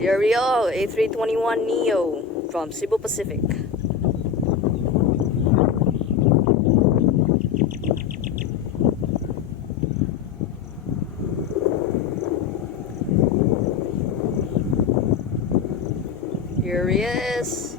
Here we go, A321neo from Cebu Pacific. Here he is.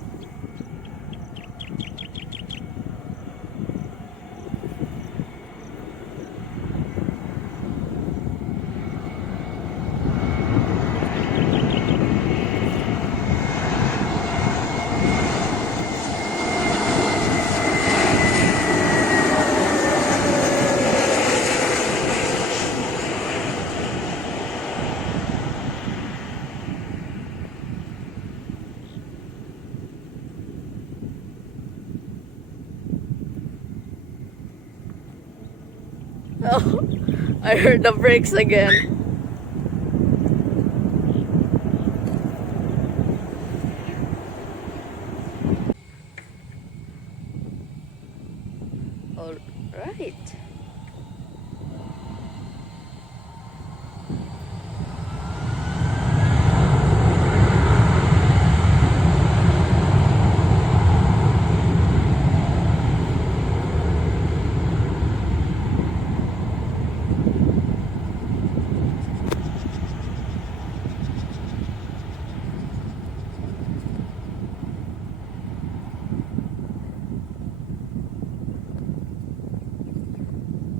Oh, I heard the brakes again. All right.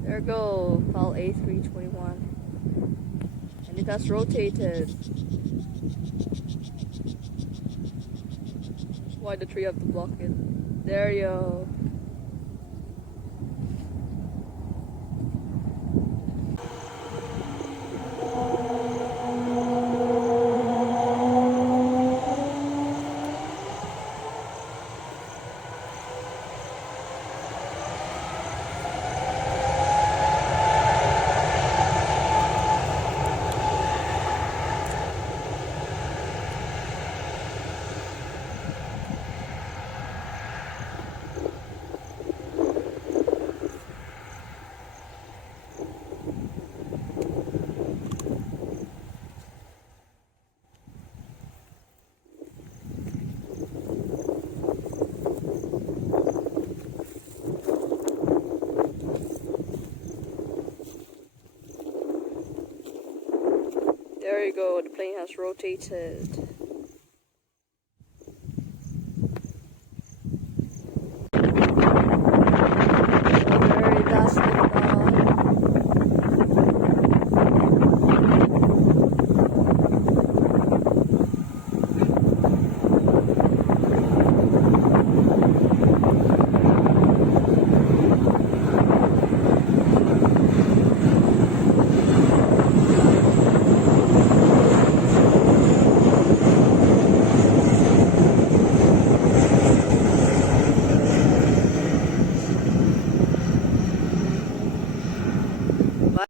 There we go, call A321. And it has rotated. Why the tree have to block it? There you go. There you go, the plane has rotated.